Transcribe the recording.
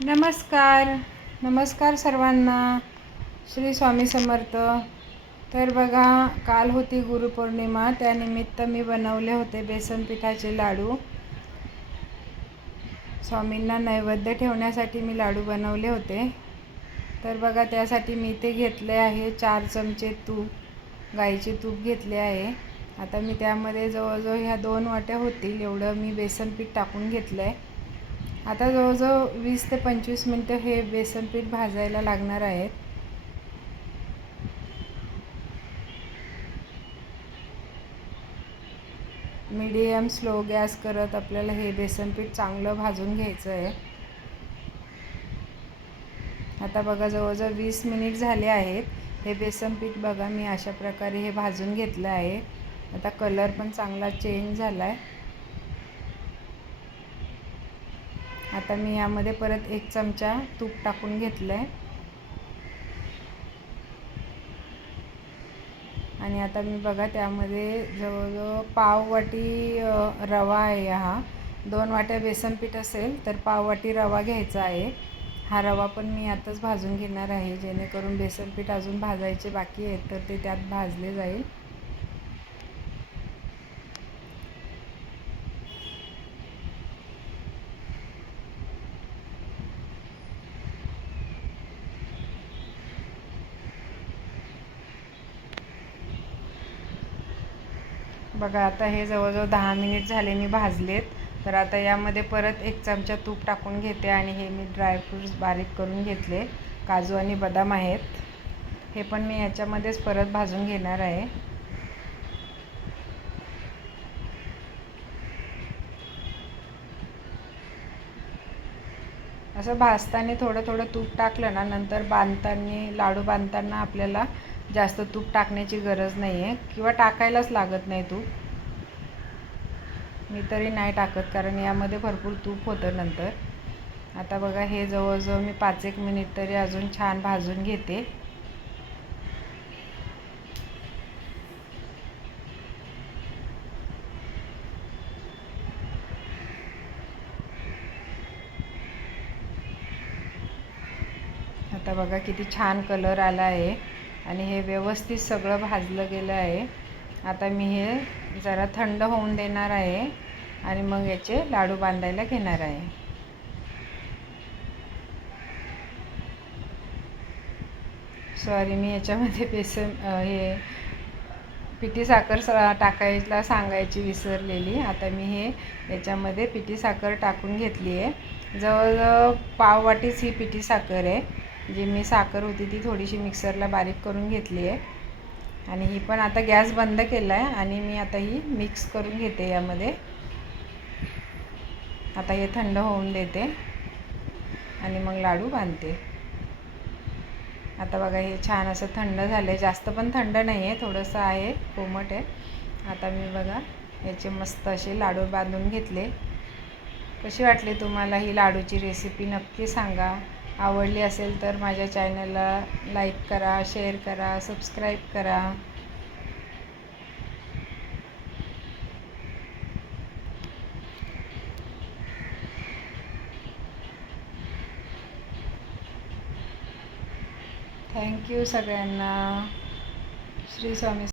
नमस्कार नमस्कार सर्वांना. श्री स्वामी समर्थ. तर बघा, काल होती गुरुपौर्णिमा, त्यानिमित्त मी बनवले होते बेसन पिठाचे लाडू. स्वामींना नैवेद्य ठेवण्यासाठी मी लाडू बनवले होते. तर बघा, त्यासाठी मी ते घेतले आहे 4 चमचे तूप, गाईचे तूप घेतले आहे. आता मी त्यामध्ये जवळजवळ ह्या 2 वाट्या होतील एवढं मी बेसन पीठ टाकून घेतलं आहे. आता जवळजवळ 20 ते 25 मिनटं हे बेसन पीठ भाजायला लागणार आहेत. मीडियम स्लो गॅस करत आपल्याला हे बेसन पीठ चांगलं भाजून घ्यायचं आहे. आता बघा, जवळजवळ 20 मिनिट झाले आहेत. हे बेसन पीठ बघा, मी अशा प्रकारे हे भाजून घेतलं आहे. आता कलर पण चांगला चेंज झाला आहे. आता मी यामध्ये परत 1 चमचा तूप टाकून घेतलं आहे. आणि आता मी बघा, त्यामध्ये जवळजवळ पाव वाटी रवा आहे. हा 2 वाट्या बेसन पीठ असेल तर पाव वाटी रवा घ्यायचा आहे. हा रवा पण मी आताच भाजून घेणार आहे, जेणेकरून बेसन पीठ अजून भाजायचे बाकी आहेत तर ते त्यात भाजले जाईल. बघा, आता हे जवळजवळ 10 मिनिट झाले मी भाजलेत. तर आता यामध्ये परत 1 चमचा तूप टाकून घेते आणि हे मी ड्रायफ्रूट्स बारीक करून घेतले, काजू आणि बदाम आहेत. हे पण मी याच्यामध्येच परत भाजून घेणार आहे. असं भाजताना थोडं थोडं तूप टाकलं ना, नंतर लाडू बांधताना आपल्याला जास्त तूप टाकण्याची गरज नाही आहे किंवा टाकायलाच लागत नाही तूप. मी तरी नाही टाकत, कारण यामध्ये भरपूर तूप होतं नंतर. आता बघा, हे जवळजवळ मी 5-1 मिनिट तरी अजून छान भाजून घेते. आता बघा, किती छान कलर आला आहे आणि हे व्यवस्थित सगळं भाजलं गेलं आहे. आता मी हे जरा थंड होऊन देणार आहे आणि मग याचे लाडू बांधायला घेणार आहे. सॉरी, मी याच्यामध्ये हे पिठी साखर टाकायला सांगायची विसरलेली. आता मी हे याच्यामध्ये पिठी साखर टाकून घेतली आहे. जवळजवळ पाव वाटीच ही पिठी साखर आहे. जी मी साखर होती ती थोडीशी मिक्सरला बारीक करून घेतली आहे. आणि ही पण आता गॅस बंद केला आहे आणि मी आता ही मिक्स करून घेते यामध्ये. आता हे थंड होऊन देते आणि मग लाडू बांधते. आता बघा, हे छान असं थंड झालं आहे. जास्त पण थंड नाही आहे, थोडंसं आहे, कोमट आहे. आता मी बघा, याचे मस्त असे लाडू बांधून घेतले. कशी वाटली तुम्हाला ही लाडूची रेसिपी नक्की सांगा. आवडली असेल तर माझ्या चॅनलला लाईक करा, शेअर करा, सबस्क्राईब करा. थँक्यू सगळ्यांना. श्री स्वामी